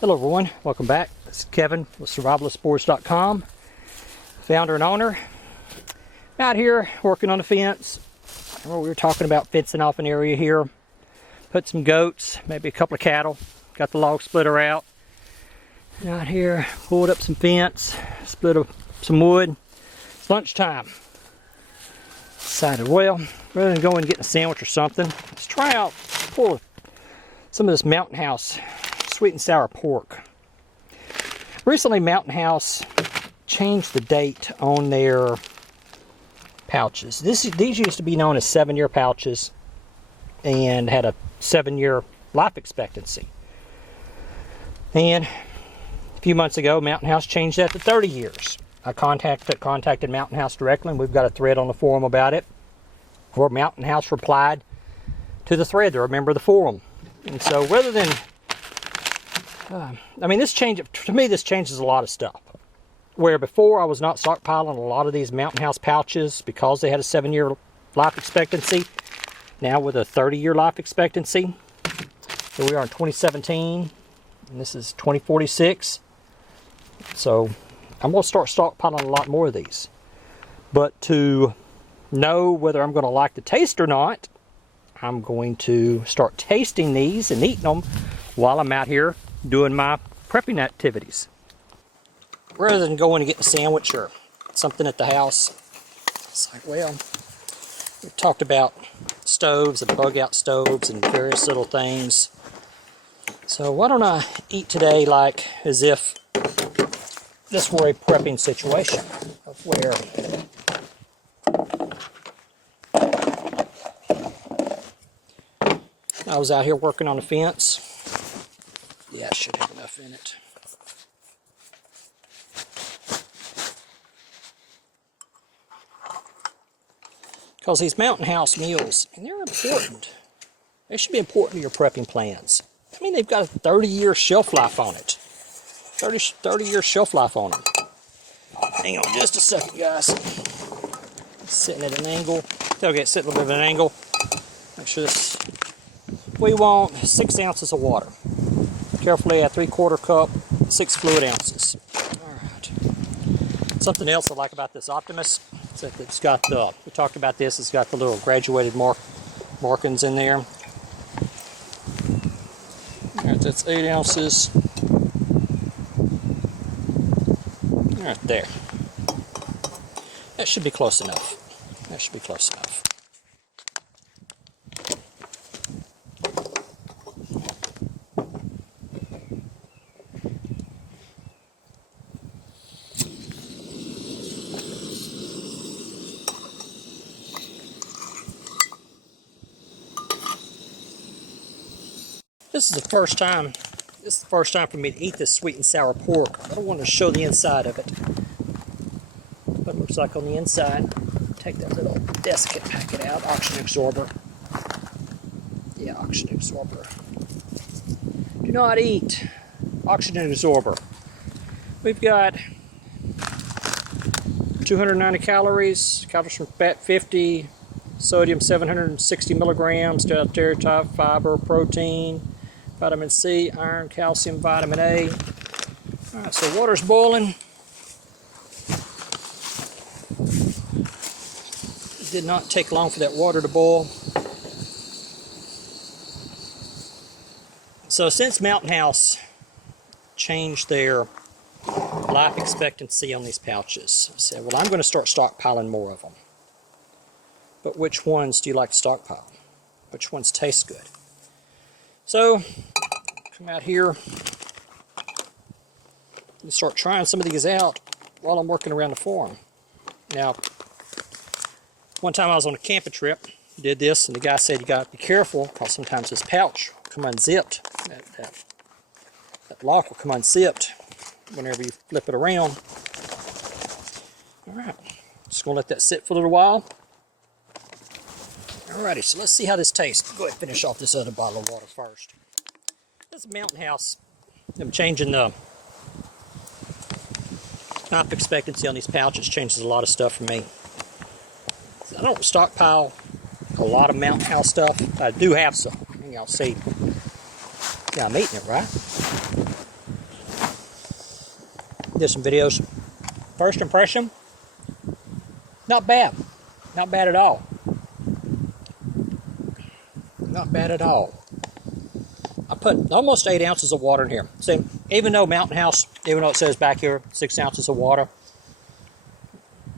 Hello everyone, welcome back. This is Kevin with survivalistboards.com, founder and owner. I'm out here working on the fence. Remember we were talking about fencing off an area here. Put some goats, maybe a couple of cattle. Got the log splitter out. And out here, pulled up some fence, split up some wood. It's lunchtime. Decided, well, rather than going and getting a sandwich or something, let's try out, pull some of this Mountain House sweet and sour pork. Recently, Mountain House changed the date on their pouches. These used to be known as 7-year pouches and had a 7-year life expectancy. And a few months ago, Mountain House changed that to 30 years. I contacted Mountain House directly, and we've got a thread on the forum about it, where Mountain House replied to the thread. They're a member of the forum. And so rather than this changes a lot of stuff. Where before I was not stockpiling a lot of these Mountain House pouches because they had a 7-year life expectancy. Now with a 30-year life expectancy. So we are in 2017, and this is 2046. So I'm going to start stockpiling a lot more of these. But to know whether I'm going to like the taste or not, I'm going to start tasting these and eating them while I'm out here doing my prepping activities. Rather than going and getting a sandwich or something at the house, it's like, well, we've talked about stoves and bug out stoves and various little things. So why don't I eat today like as if this were a prepping situation of where I was out here working on the fence. Yeah, I should have enough in it. Because these Mountain House meals, and they're important. They should be important to your prepping plans. I mean, they've got a 30-year shelf life on it. 30-year shelf life on them. Hang on just a second, guys. Sitting at an angle. Tailgate sitting a little bit of an angle. Make sure this. We want 6 ounces of water. Carefully add 3/4 cup, 6 fluid ounces. Alright. Something else I like about this Optimus is that it's got the, we talked about this, it's got the little graduated markings in there. Alright, that's 8 ounces. Alright, there. That should be close enough. That should be close enough. This is the first time for me to eat this sweet and sour pork. I don't want to show the inside of it. What it looks like on the inside. Take that little desiccant packet out. Oxygen absorber. Yeah, oxygen absorber. Do not eat. Oxygen absorber. We've got 290 calories. Calories from fat 50. Sodium 760 milligrams. Steatotype, fiber, protein. Vitamin C, iron, calcium, vitamin A. Alright, so water's boiling. It did not take long for that water to boil. So since Mountain House changed their life expectancy on these pouches, I said, well, I'm going to start stockpiling more of them. But which ones do you like to stockpile? Which ones taste good? So, come out here and start trying some of these out while I'm working around the farm. Now, one time I was on a camping trip, did this, and the guy said you got to be careful because sometimes this pouch will come unzipped. That lock will come unzipped whenever you flip it around. Alright, just going to let that sit for a little while. Alrighty, so let's see how this tastes. Go ahead and finish off this other bottle of water first. This is Mountain House. I'm changing the life expectancy on these pouches. Changes a lot of stuff for me. I don't stockpile a lot of Mountain House stuff. I do have some. And y'all see. Yeah, I'm eating it, right? did some videos. First impression, not bad. Not bad at all. Not bad at all. I put almost 8 ounces of water in here. So even though Mountain House, even though it says back here 6 ounces of water,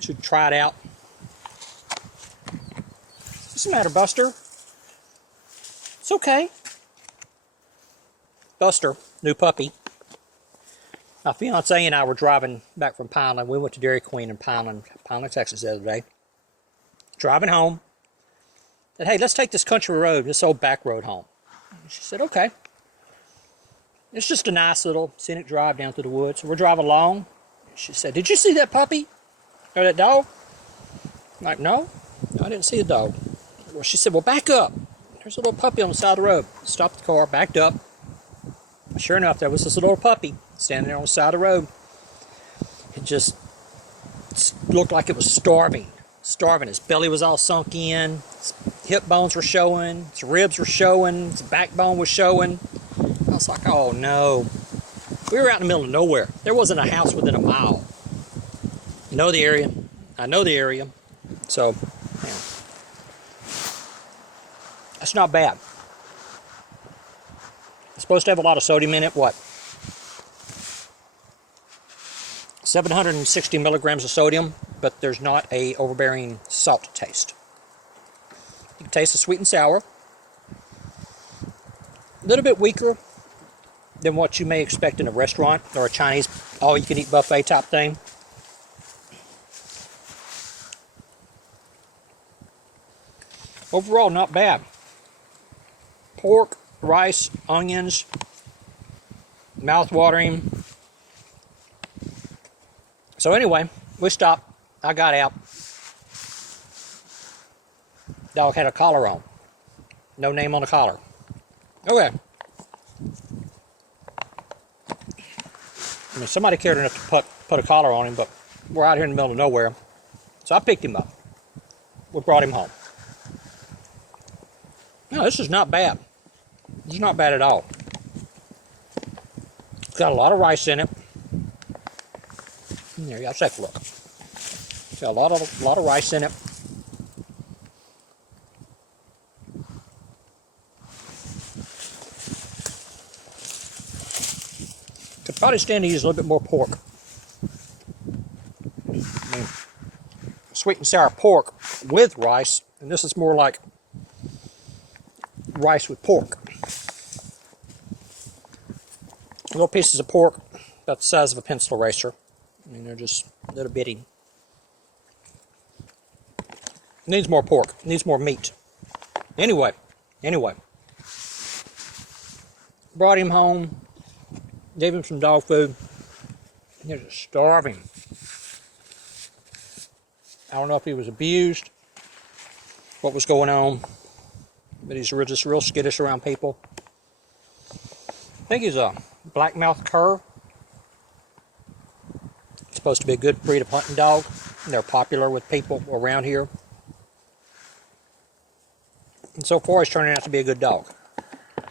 should try it out. What's the matter, Buster? It's okay. Buster, new puppy. My fiance and I were driving back from Pineland. We went to Dairy Queen in Pineland, Texas the other day. Driving home. Said, hey, let's take this country road, this old back road home. She said, okay. It's just a nice little scenic drive down through the woods. So we're driving along. She said, did you see that puppy? Or that dog? I'm like, no, I didn't see the dog. Well, she said, well, back up. There's a little puppy on the side of the road. Stopped the car, backed up. Sure enough, there was this little puppy standing there on the side of the road. It just looked like it was starving. His belly was all sunk in. His hip bones were showing. His ribs were showing. His backbone was showing. I was like, oh no. We were out in the middle of nowhere. There wasn't a house within a mile. You know the area. I know the area. So, yeah. That's not bad. It's supposed to have a lot of sodium in it. What? 760 milligrams of sodium, but there's not a overbearing salt taste. You can taste the sweet and sour. A little bit weaker than what you may expect in a restaurant or a Chinese all-you-can-eat buffet type thing. Overall, not bad. Pork, rice, onions, mouth-watering. So anyway, we stopped. I got out. Dog had a collar on. No name on the collar. Okay. I mean, somebody cared enough to put a collar on him, but we're out here in the middle of nowhere. So I picked him up. We brought him home. No, this is not bad. This is not bad at all. It's got a lot of rice in it. There, y'all take a look. It's got a lot of rice in it. Could probably stand to use a little bit more pork. I mean, sweet and sour pork with rice, and this is more like rice with pork. Little pieces of pork about the size of a pencil eraser. I mean, they're just a little bitty. Needs more pork. Needs more meat. Anyway. Brought him home. Gave him some dog food. He was starving. I don't know if he was abused. What was going on. But he's just real skittish around people. I think he's a black-mouthed cur. It's supposed to be a good breed of hunting dog. They're popular with people around here. And so far, he's turning out to be a good dog.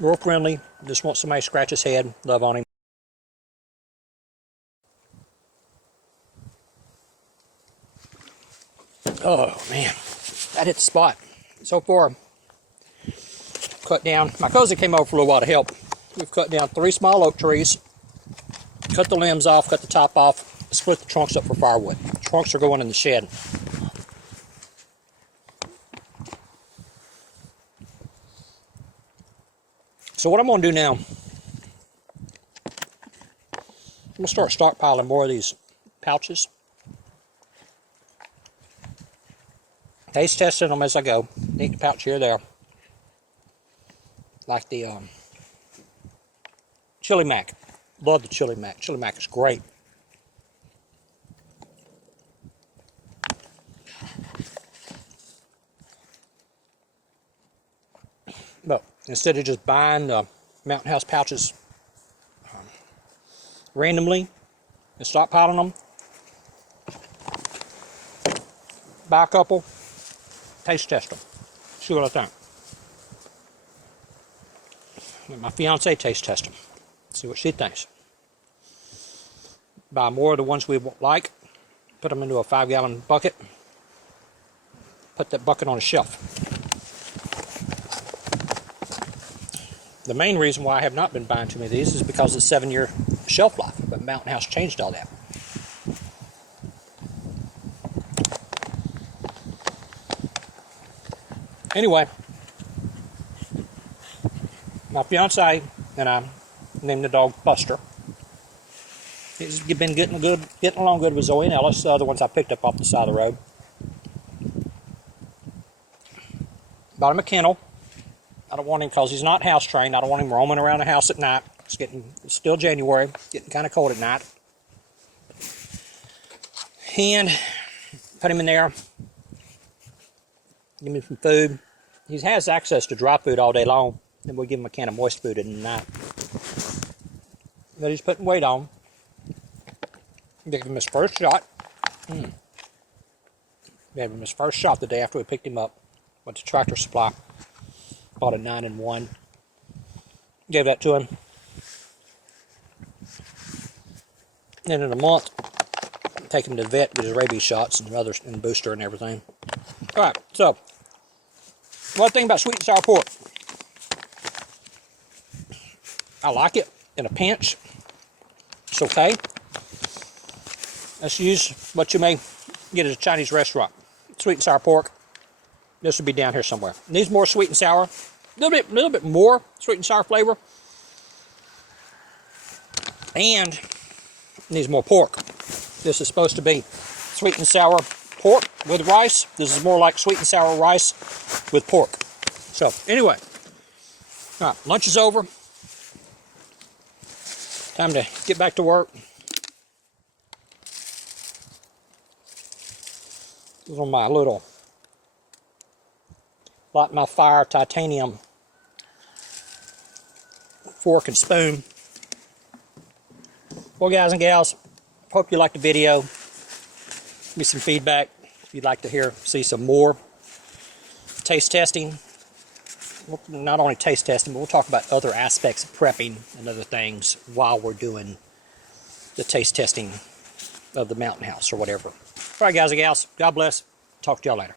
Real friendly. Just wants somebody to scratch his head, love on him. Oh, man. That hit the spot. So far, cut down. My cousin came over for a little while to help. We've cut down 3 small oak trees. Cut the limbs off, cut the top off, split the trunks up for firewood. Trunks are going in the shed. So what I'm going to do now, I'm going to start stockpiling more of these pouches. Taste testing them as I go. Eat the pouch here or there. Like the Chili Mac. Love the Chili Mac. Chili Mac is great. But instead of just buying the Mountain House pouches randomly and stockpiling them, buy a couple, taste test them, see what I think. Let my fiance taste test them, see what she thinks. buy more of the ones we like, put them into a 5-gallon bucket, put that bucket on a shelf. The main reason why I have not been buying too many of these is because of the 7-year shelf life, but Mountain House changed all that. Anyway, my fiance and I named the dog Buster. He's been getting along good with Zoe and Ellis, the other ones I picked up off the side of the road. Bought him a kennel. I don't want him, because he's not house trained, I don't want him roaming around the house at night. It's still January, getting kind of cold at night. And put him in there, give him some food. He has access to dry food all day long, and we'll give him a can of moist food in the night. But he's putting weight on. Gave him his first shot. Gave him his first shot the day after we picked him up. Went to Tractor Supply. Bought a 9-in-1. Gave that to him. And in a month, take him to the vet, get his rabies shots and booster and everything. Alright, so one thing about sweet and sour pork. I like it in a pinch. It's okay. Let's use what you may get at a Chinese restaurant. Sweet and sour pork. This would be down here somewhere. Needs more sweet and sour. A little bit more sweet and sour flavor. And needs more pork. This is supposed to be sweet and sour pork with rice. This is more like sweet and sour rice with pork. So, anyway. All right, lunch is over. Time to get back to work. These are my little Light My Fire titanium fork and spoon. Well, guys and gals, hope you liked the video. Give me some feedback if you'd like to see some more taste testing. Well, not only taste testing, but we'll talk about other aspects of prepping and other things while we're doing the taste testing of the Mountain House or whatever. All right, guys and gals, God bless. Talk to y'all later.